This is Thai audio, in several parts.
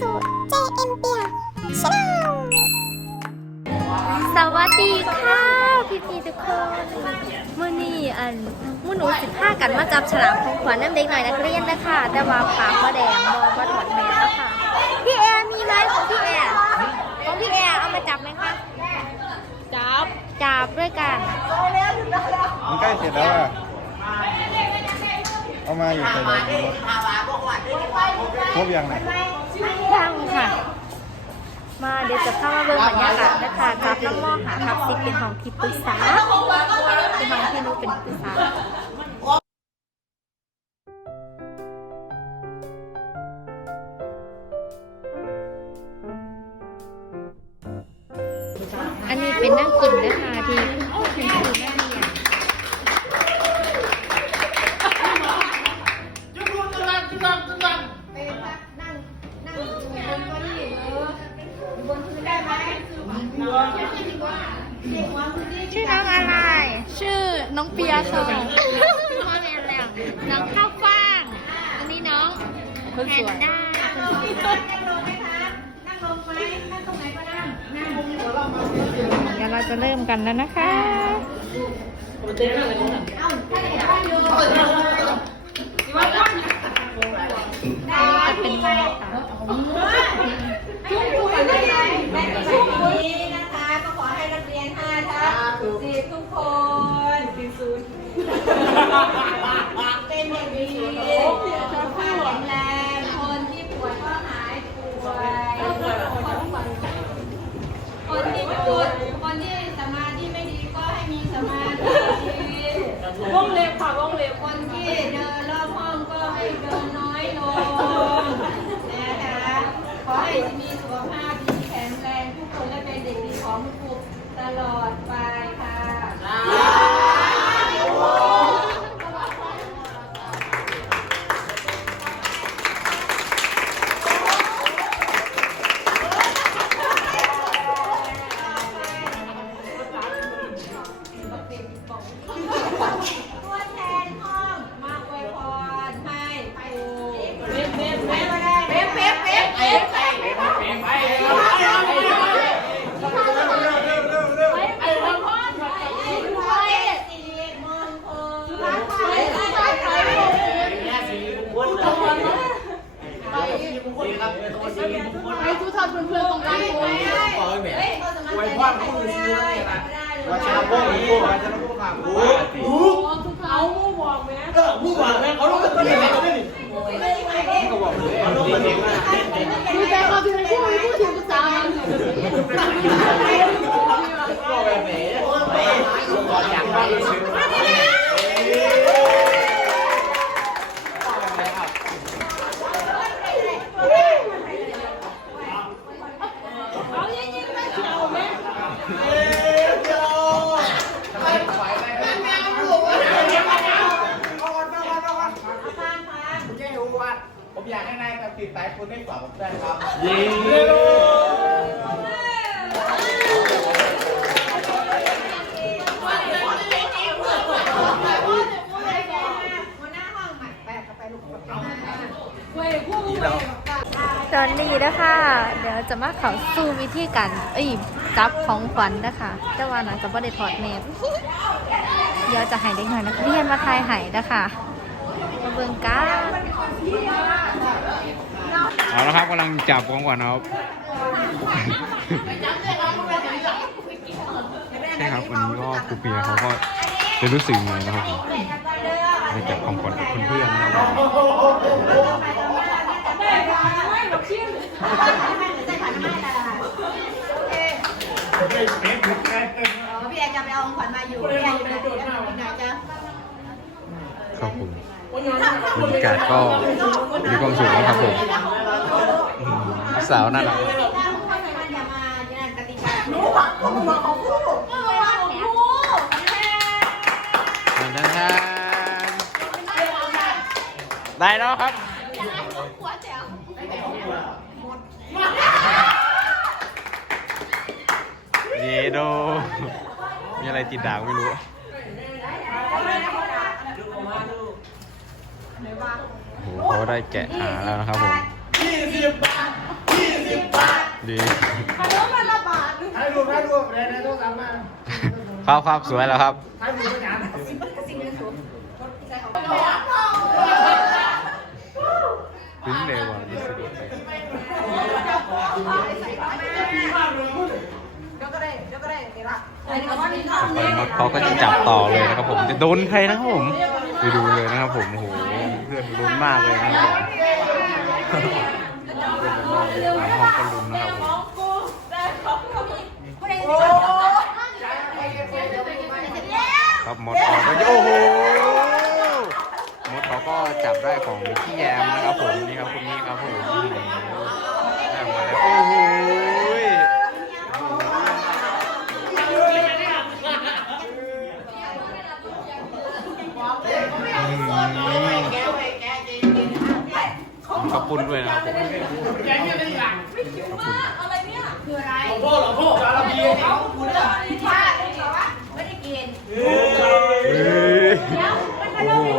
สู่ JM เปียชาแนลสวัสดีค่ะพี่พี่ๆทุกคนมื่อนี้อันมื่อหนูสิบห้ากันมาจับฉลากของขวัญน้ำเด็กหน่อยนักเรียนนะคะ แต่ว่าปากก็แดงบอมาถอดแมสแล้วค่ะพี่แอร์มีไหมของพี่แอร์ของพี่แอร์เอามาจับไหมคะจับจับด้วยกันมันใกล้เสร็จแล้วอะเอามาอยู่ใส่รถครบยังไง ยังค่ะ มาเดี๋ยวจะเข้ามาเบิ่งบรรยากาศนะคะกับน้องมอหาทับซิปเป็นของที่ปรึกษาเป็นของที่นูเป็นปรึกษาอันนี้เป็นนั่งกินนะคะที่ องเปียค่ะพ่อเป็แอะไรอ่น้องข้าวฟ่างอันนี้น้องแพนด้านั่งลงไหมคะนั่งลงไหมนั่งตรงไหนก็นั่งนั่งเดี๋ยวเราจะเริ่มกันแล้วนะคะได้จะเนี้นะคะก็ขอให้นักเรียนห้าทับสิบทุกคน เป็นอย่างดี ไม่ได้ไม่ได้เลยว่าชาวโค้งโค้งชาวโค้งขาบูบูเอาหมู่บอกแม่เออหมู่หวังนะเขาลงไปเลยเขาไม่ได้เขาบอกเลยเขาลงไปเลยดูแต่เขาเป็นผู้ผู้ถึงภาษาอังกฤษ ปิดท้ายคุณไม่ตอบกับเพื่ครับ ยิงเลยลูกตอนนี้นะคะ เดี๋ยวจะมาเขาสู้วิธีการเอ้ยจับของขวัญนะคะเจ้าวันนะจะบ่ได้ถอดเมฟเดี๋ยวจะหายได้หน่อยนะเรียนมาทายหายนะคะมาเบิ่งกัน กำลังจับของขวัญครับใช่ครับวันนี้ก็ครูเปียเขาก็จะรู้สึกยังไงนะครับผมได้จับของขวัญกับเพื่อนๆนะครับผมพี่แอนจะไปเอาของขวัญมาอยู่พี่แอนอยู่ไหนแล้วไหนจะครับผมบรรยากาศก็มีความสุขนะครับผมอืม สาวน่ารักถ้าของขวัญอย่ามาเนี่ยกติกาหนูหวังของหนูหนูหวังของผู้ดังนั้นได้แล้วครับเยโด มีอะไรติดด่างไม่รู้โอ้โหเขาได้แกะหาแล้วนะครับผม ยี่สิบบาทดีให้ดูให้ดูในในโทรศัพท์มาครับครับสวยแล้วครับให้ดูไม่นานถึงเร็วอะรู้สึกไปมดเขาก็จะจับต่อเลยนะครับผมจะโดนใครนะครับผมไปดูเลยนะครับผมโอ้โหเพื่อนลุ้นมากเลยนะครับผม หลายห้องก็ลุ้นะครับผม ครับมดเขาก็โอ้โหมดเขาก็จับได้ของพี่แยมนะครับผมนี่ครับคนนี้ครับผมโอ้โหได้มาแล้วโอ้โห มีข้าวปุ้นด้วยนะครับผมแกงเนี่ยได้ยังข้าวปุ้นหลวงพ่อหลวงพ่อจาระบีเขาไม่ได้กินเฮ้ยโอ้โห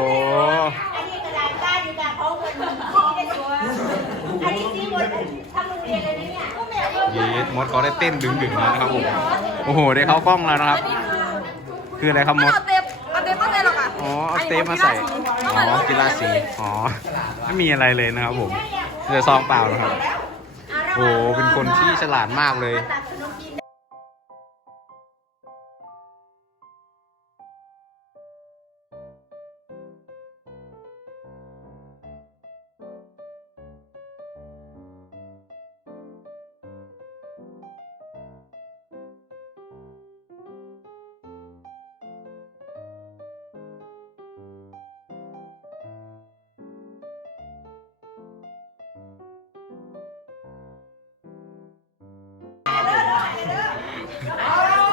อันนี้กระดาษได้อยู่แต่เขาเป็นที่ได้ตัวอันนี้ซีหมดทั้งโรงเรียนเลยนะเนี่ยก็แม่ก็เยสมดเขาได้เต้นดึงๆแล้วนะครับผมโอ้โหได้เข้ากล้องแล้วนะครับ คืออะไรครับมดเอาเต็มเอาเต็มเอาเต็มหรอกอะอ๋อเอาเตปมาใส่ อ๋อกีฬาสีอ๋อไม่มีอะไรเลยนะครับผมเจอซองเปล่านะครับโอ้โหเป็นคนที่ฉลาดมากเลย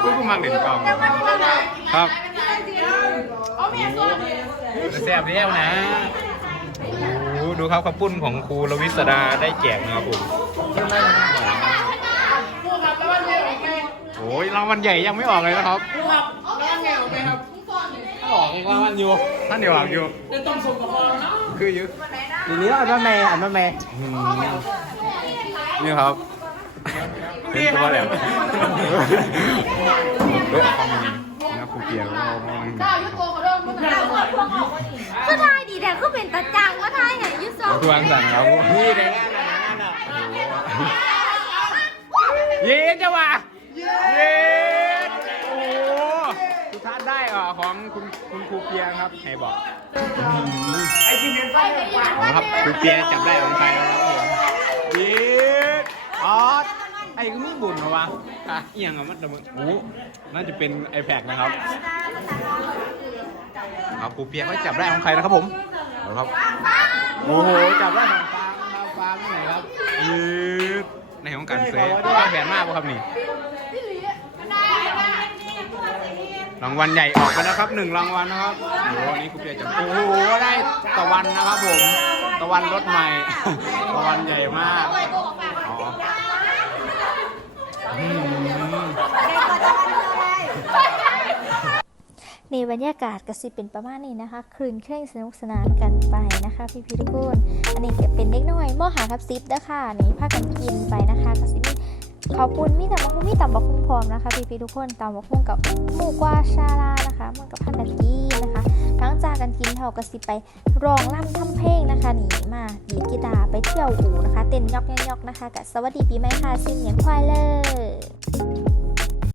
พูดกูมังเด่นกล่องครับแซ่บแล้วนะโอ้โหดูครับข้าวปุ้นของครูลวิศดาได้แจกนะครับผมโอ้ยรางวัลใหญ่ยังไม่ออกเลยนะครับแล้วไงออกไปครับออกรางวัลอยู่นั่นเดี๋ยวออกอยู่จะต้องส่งกับพ่อเนาะคืออยู่ทีนี้อันนั้นแม่อันนั้นแม่อืมนี่ครับ เป็นตัวแหลมเฮ้ยนะครูเปียกเรามองก็ได้ดีแต่ก็เป็นตาจังว่าได้ไงยุสองทวงสั่นครับนี่เลยเย็นจ้าวะเย็นโอ้โหทุกท่านได้อะของคุณคุณครูเปียครับให้บอกไอ้ที่เป็นไส้นี่ยกว่าอ๋อครับครูเปียจับได้ของใครแล้วครับผมเย็นอ๋อไอ้ ก็มีบุญเหรอวะอะเอียงอะมันจะมึงโอ้น่าจะเป็น iPad นะครับครับครูเปียเขาจับได้ของใครนะครับผมเอาครับโอ้โหจับได้ของฟางครับฟางที่ไหนครับยืดในของการเซฟวางแผนมากป่ะครับนี่รางวัลใหญ่ออกไปแล้วครับหนึ่งรางวัลนะครับโอ้โหอันนี้ครูเปียจับโอ้โหได้ตะวันนะครับผม ตะวันรถใหม่ ตะวันใหญ่มาก อ๋ออืม ในบรรยากาศก็สิเป็นประมาณนี้นะคะคลื่นเคร่งสนุกสนานกันไปนะคะ พี่พี่ๆทุกคนอันนี้ก็เป็นเด็กน้อยมอหากับซิปเด้อค่ะนี่พากันกินไปนะคะกับซิมีขอบคุณมีแต่บักมีแต่บักคุ้งพร้อมนะคะ พี่พี่ๆทุกคนตามบักคุ้งกับหมูกวาชาลานะคะมันกับพันนาทีนะคะหลังจากกันกินเท่ากับสิไปร้องร่ำทำเพลงนะคะหนีมาดีกีตาร์ไปเที่ยวอู่นะคะ เต้นยอกยอกนะคะกับสวัสดีปีใหม่ค่ะซิมเหนียนควายเลย